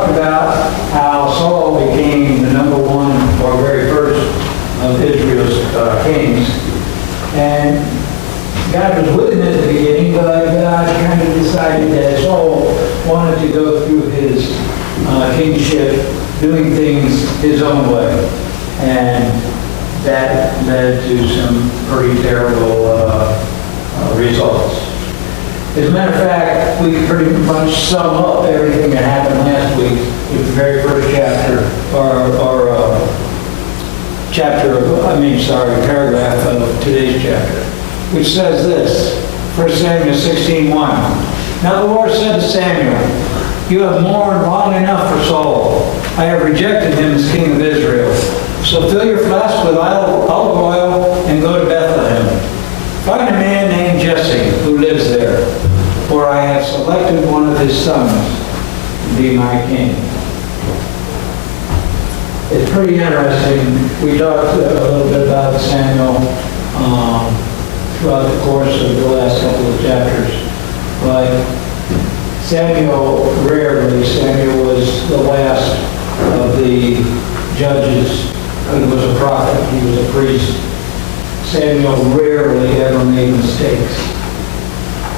talked about how Saul became the number one or very first of Israel's kings. And God was with him at the beginning, but God kind of decided that Saul wanted to go through his kingship doing things his own way. And that led to some pretty terrible results. As a matter of fact, we can pretty much sum up everything that happened last week with the very first paragraph of today's chapter, which says this, 1 Samuel 16:1. Now the Lord said to Samuel, "You have mourned long enough for Saul. I have rejected him as king of Israel. So fill your flask with olive oil and go to Bethlehem. Find a man named Jesse who lives there, for I have selected one of his sons to be my king." It's pretty interesting. We talked a little bit about Samuel throughout the course of the last couple of chapters, but Samuel was the last of the judges. He was a prophet, he was a priest. Samuel rarely ever made mistakes.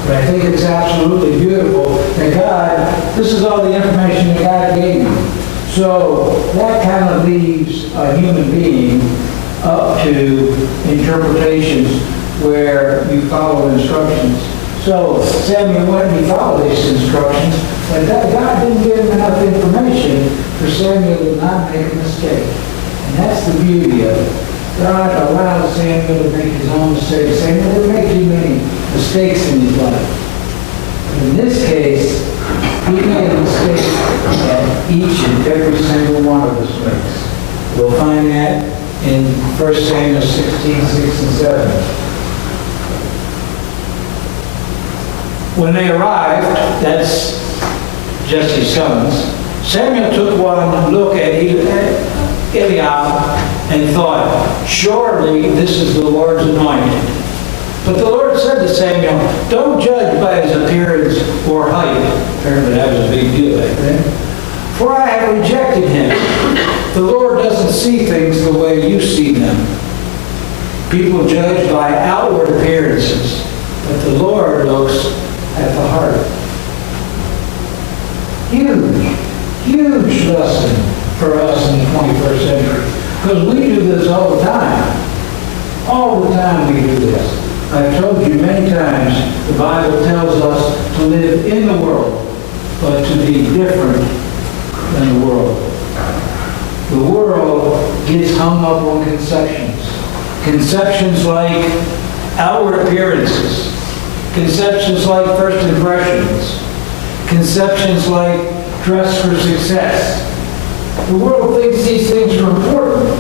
But I think it's absolutely beautiful that God, this is all the information that God gave him. So that kind of leaves a human being up to interpretations where you follow instructions. So Samuel went and he followed these instructions, but God didn't give him enough information for Samuel to not make a mistake. And that's the beauty of it. God allowed Samuel to make his own mistakes. Samuel didn't make too many mistakes in his life. But in this case, he made a mistake that each and every single one of us makes. We'll find that in 1 Samuel 16, 6 and 7. When they arrived, that's Jesse's sons, Samuel took one look at Eliab and thought, "Surely this is the Lord's anointed." But the Lord said to Samuel, "Don't judge by his appearance or height." Apparently that was a big deal back then. "For I have rejected him." The Lord doesn't see things the way you see them. People judge by outward appearances, but the Lord looks at the heart. Huge lesson for us in the 21st century. Because we do this all the time. All the time we do this. I've told you many times, the Bible tells us to live in the world, but to be different than the world. The world gets hung up on conceptions. Conceptions like outward appearances. Conceptions like first impressions. Conceptions like dress for success. The world thinks these things are important.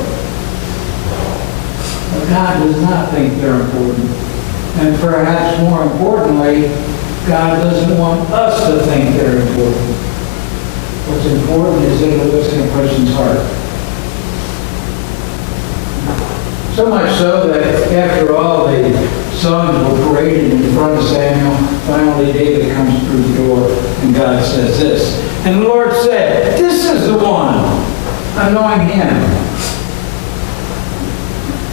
But God does not think they're important. And perhaps more importantly, God doesn't want us to think they're important. What's important is what's in a person's heart. So much so that after all the sons were paraded in front of Samuel, finally David comes through the door and God says this. And the Lord said, "This is the one. Anoint him."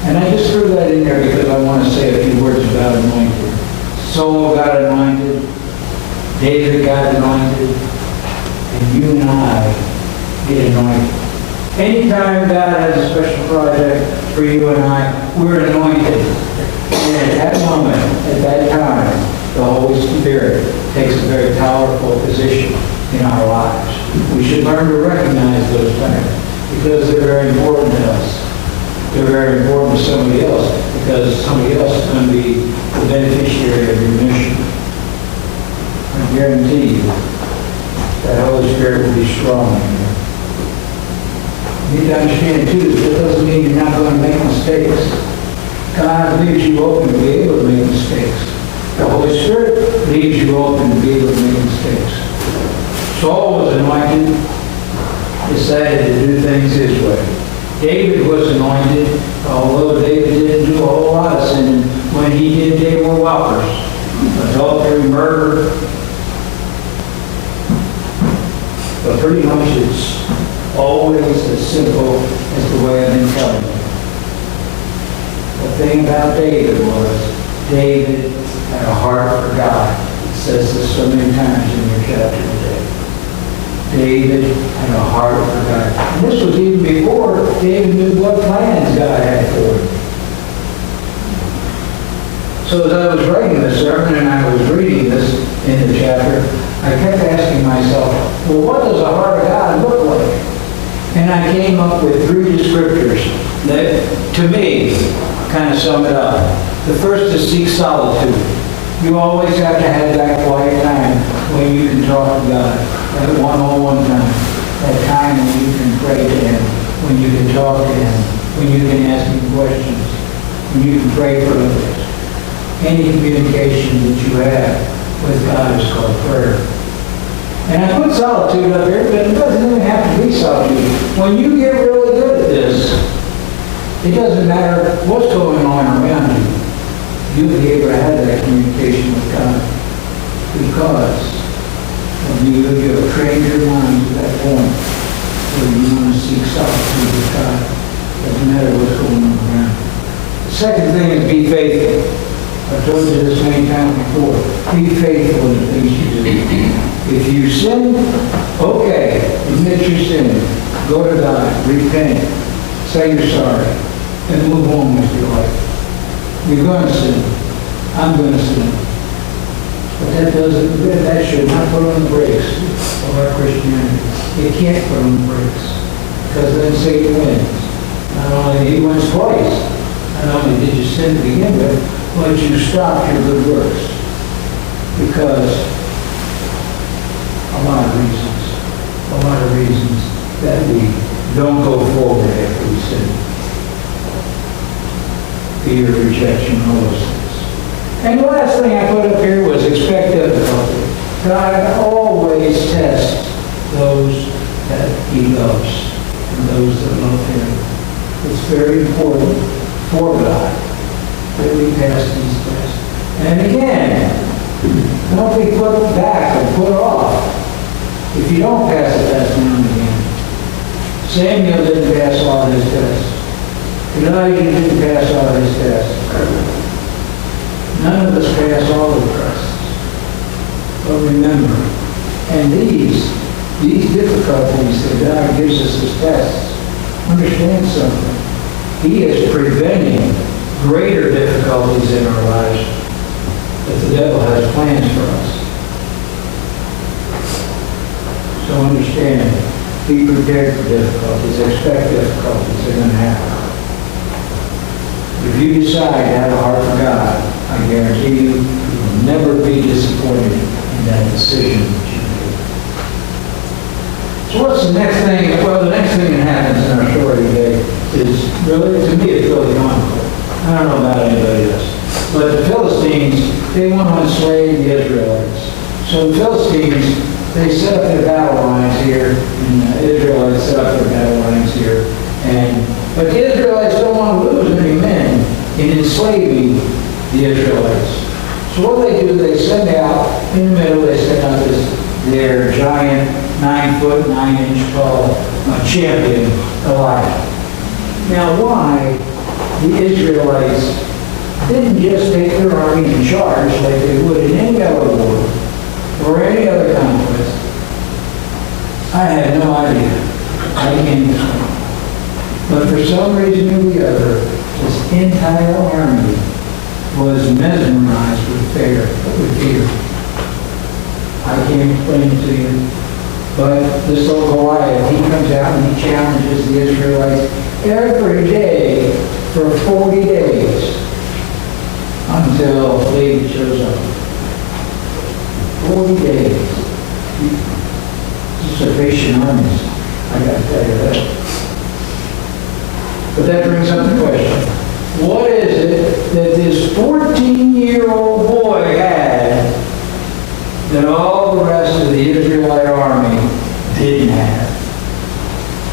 And I just threw that in there because I want to say a few words about anointed. Saul got anointed, David got anointed, and you and I get anointed. Anytime God has a special project for you and I, we're anointed. And at that moment, at that time, the Holy Spirit takes a very powerful position in our lives. We should learn to recognize those times because they're very important to us. They're very important to somebody else because somebody else is going to be the beneficiary of your mission. I guarantee you that Holy Spirit will be strong in you. You need to understand too that doesn't mean you're not going to make mistakes. God leaves you open to be able to make mistakes. The Holy Spirit leaves you open to be able to make mistakes. Saul was anointed, decided to do things his way. David was anointed, although David didn't do a whole lot of sinning. When he did, they were whoppers. Adultery, murder. but pretty much it's always as simple as the way I've been telling you. The thing about David was, David had a heart for God. It says this so many times in your chapter today. David had a heart for God. And this was even before David knew what plans God had for him. So as I was writing this sermon and I was reading this in the chapter, I kept asking myself, well, what does a heart of God look like? And I came up with 3 descriptors that, to me, kind of sum it up. The first is seek solitude. You always have to have that quiet time when you can talk to God, that one-on-one time, that time when you can pray to Him, when you can talk to Him, when you can ask Him questions, when you can pray for others. Any communication that you have with God is called prayer. And I put solitude up here, but it doesn't even have to be solitude. When you get really good at this, it doesn't matter what's going on around you. You'll be able to have that communication with God because of you have trained your mind to that point where you want to seek solitude with God. Doesn't matter what's going on around you. The second thing is be faithful. I've told you this many times before. Be faithful in the things you do. If you sin, okay, admit your sin. Go to God, repent, say you're sorry, and move on with your life. You're going to sin. I'm going to sin. But that should not put on the brakes of our Christianity. It can't put on the brakes. Because then Satan wins. Not only he wins twice. Not only did you sin to begin with, but you stopped your good works. Because a lot of reasons that we don't go forward after we sin. Fear, rejection, all those things. And the last thing I put up here was expect difficulty. God always tests those that He loves and those that love Him. It's very important for God that we pass these tests. And again, don't be put back or put off if you don't pass the test now and again. Samuel didn't pass all his tests. Elijah didn't pass all his tests. None of us pass all of the tests. But remember, and these difficulties that God gives us as tests, understand something. He is preventing greater difficulties in our lives that the devil has plans for us. So understand, be prepared for difficulties, expect difficulties, they're going to happen. If you decide to have a heart for God, I guarantee you will never be disappointed in that decision that you make. So what's the next thing? Well, the next thing that happens in our story today is really, to me, it's really comical. I don't know about anybody else. But the Philistines, they want to enslave the Israelites. So the Philistines, they set up their battle lines here, and the Israelites set up their battle lines here. But the Israelites don't want to lose any men in enslaving the Israelites. So what they do, they send out, in the middle, they send out their giant 9-foot, 9-inch tall champion, Goliath. Now why the Israelites didn't just take their army in charge like they would in any other war or any other conquest, I have no idea. I can't explain. But for some reason or the other, this entire army was mesmerized with fear. I can't explain it to you. But this little Goliath, he comes out and he challenges the Israelites every day for 40 days until David shows up. 40 days. These are patient armies. I got to tell you that. But that brings up the question. What is it that this 14-year-old boy had that all the rest of the Israelite army didn't have?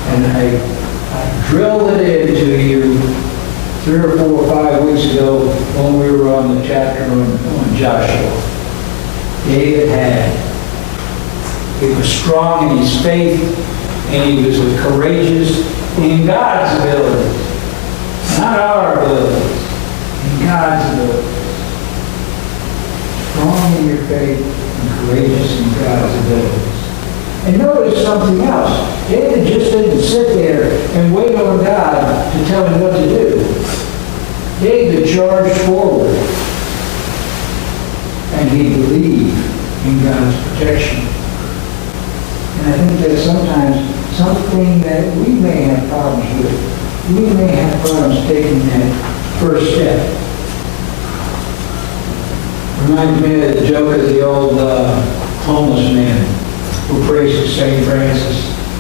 And I drilled it into you 3 or 4 or 5 weeks ago when we were on the chapter on Joshua. David had He was strong in his faith, and he was courageous in God's abilities. Not our abilities, in God's abilities. Strong in your faith and courageous in God's abilities. And notice something else. David just didn't sit there and wait on God to tell him what to do. David charged forward. And he believed in God's protection. And I think that sometimes something that we may have problems with, we may have problems taking that first step. Reminds me of the joke of the old homeless man who prays to St. Francis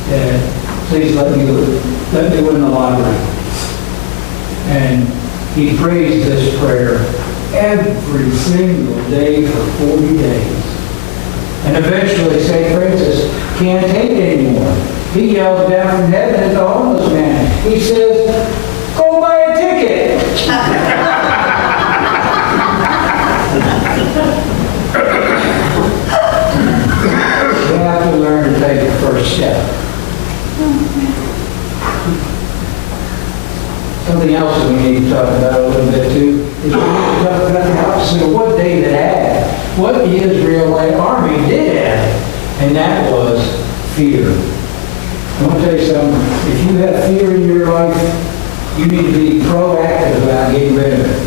that please let me win the lottery. And he prays this prayer every single day for 40 days. And eventually St. Francis can't take it anymore. He yells down from heaven at the homeless man. He says, go buy a ticket. We have to learn to take the first step. Something else that we need to talk about a little bit too is we need to talk about the opposite of what David had, what the Israelite army did have, and that was fear. I want to tell you something. If you have fear in your life, you need to be proactive about getting rid of it.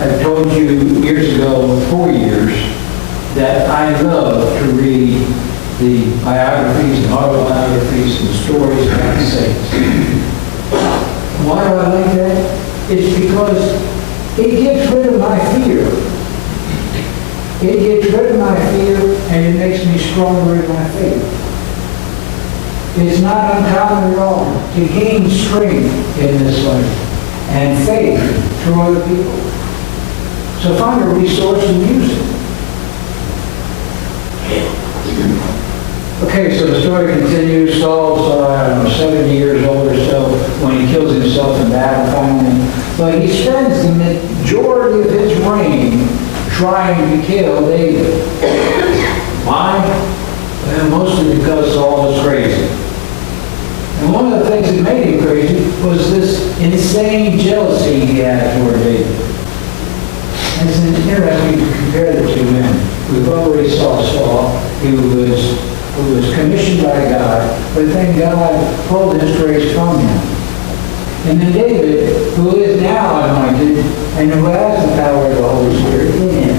I've told you years ago, 4 years, that I love to read the biographies and autobiographies and stories about saints. Why do I like that? It's because it gets rid of my fear. It gets rid of my fear and it makes me stronger in my faith. It's not uncommon at all to gain strength in this life and faith through other people. So find a resource and use it. Okay, so the story continues. Saul's 70 years old or so when he kills himself in battle finally. But he spends the majority of his reign trying to kill David. Why? Well, mostly because Saul was crazy. And one of the things that made him crazy was this insane jealousy he had toward David. And it's interesting to compare the two men. We've already saw Saul, who was commissioned by God, but then God pulled his grace from him. And then David, who is now anointed and who has the power of the Holy Spirit in him.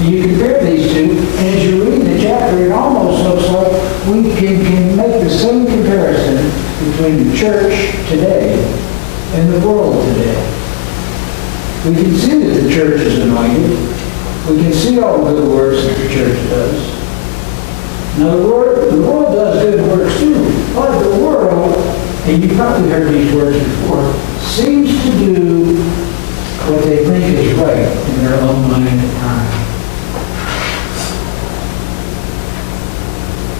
And you compare these two, and as you read the chapter, it almost looks like we can make the same comparison between the church today and the world today. We can see that the church is anointed. We can see all the good works that the church does. Now the world does good works too, but the world, and you've probably heard these words before, seems to do what they think is right in their own mind at the time.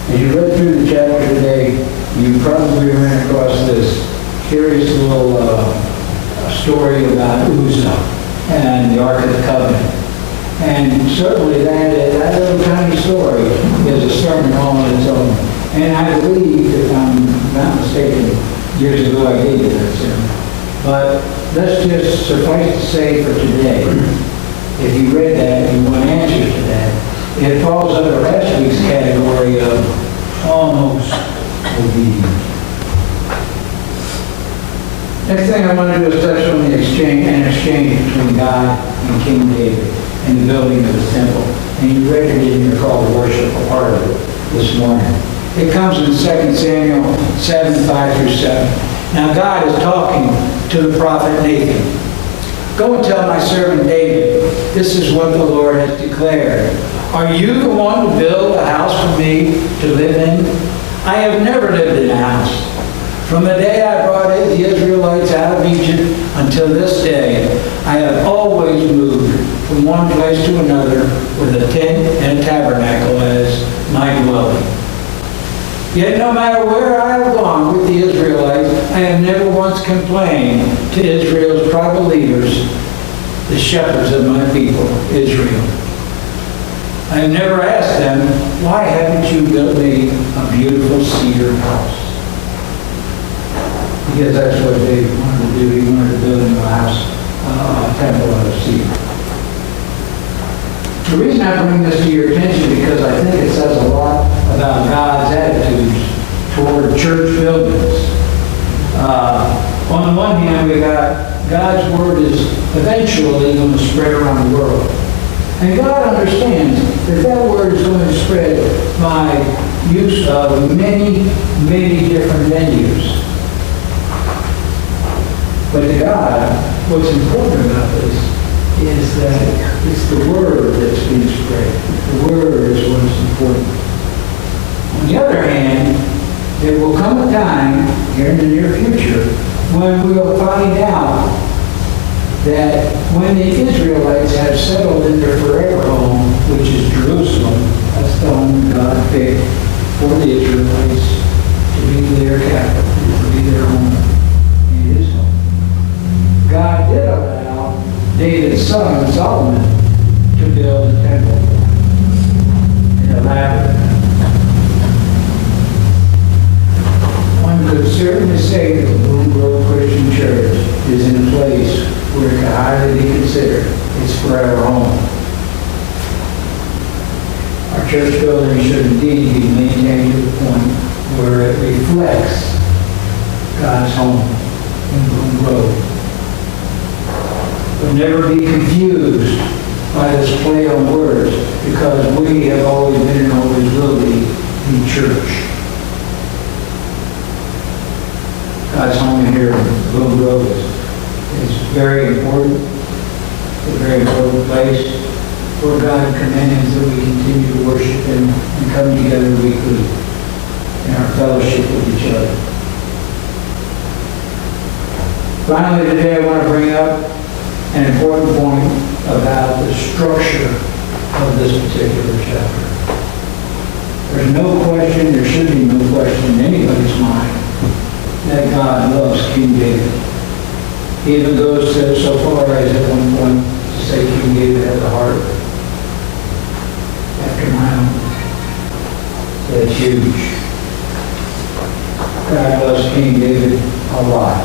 As you read through the chapter today, you probably ran across this curious little story about Uzzah and the Ark of the Covenant. And certainly that little tiny story is a sermon all on its own. And I believe, if I'm not mistaken, years ago I gave you that sermon. But let's just suffice to say for today, if you read that and you want answers to that, it falls under last week's category of almost obedience. Next thing I want to do is touch on the exchange between God and King David and the building of the temple. And you read it in your call to worship, a part of it this morning. It comes in 2 Samuel 7, 5 through 7. Now God is talking to the prophet Nathan. Go and tell my servant David, this is what the Lord has declared. Are you the one to build a house for me to live in? I have never lived in a house. From the day I brought the Israelites out of Egypt until this day, I have always moved from one place to another with a tent and a tabernacle as my dwelling. Yet no matter where I have gone with the Israelites, I have never once complained to Israel's tribal leaders, the shepherds of my people, Israel. I never asked them, why haven't you built me a beautiful cedar house? Because that's what David wanted to do. He wanted to build him a house, a temple out of cedar. The reason I bring this to your attention because I think it says a lot about God's attitudes toward church buildings. On the one hand, we got God's word is eventually going to spread around the world. And God understands that that word is going to spread by use of many, many different venues. But to God, what's important about this is that it's the word that's being spread. The word is what is important. On the other hand, there will come a time here in the near future when we will find out that when the Israelites have settled in their forever home, which is Jerusalem, that's the home God picked for the Israelites to be their capital, to be their home, and his home. God did allow David's son, Solomon, to build a temple in elaborate. One could certainly say that the Boone Grove Christian Church is in a place where it can highly be considered its forever home. Our church building should indeed be maintained to the point where it reflects God's home in Boone Grove. But never be confused by this play on words, because we have always been and always will be the church. God's home here in Boone Grove is very important. It's a very important place where God commands that we continue to worship Him and come together weekly in our fellowship with each other. Finally, today I want to bring up an important point about the structure of this particular chapter. There's no question, there should be no question in anybody's mind that God loves King David. He even goes so far as at one point to say King David has a heart after my own. That's huge. God loves King David a lot.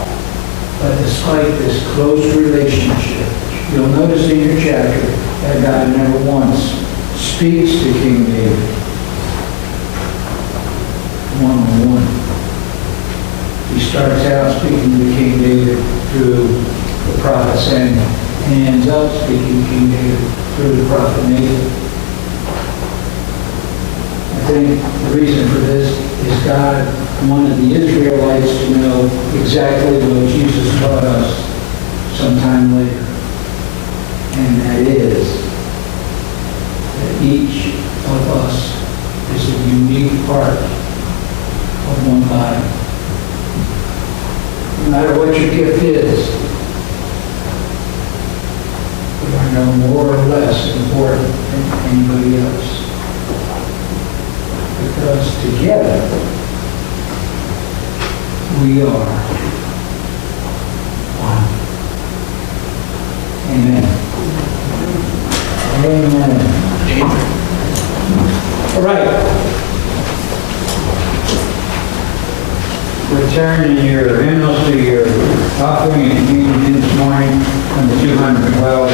But despite this close relationship, you'll notice in your chapter that God never once speaks to King David one-on-one. He starts out speaking to King David through the prophet Samuel and ends up speaking to King David through the prophet Nathan. I think the reason for this is God wanted the Israelites to know exactly what Jesus taught us sometime later. And that is that each of us is a unique part of one body. No matter what your gift is, we are no more or less important than anybody else. Because together, we are one. Amen. Amen. All right. Return in your hymnals to your offering and communion this morning on the 212.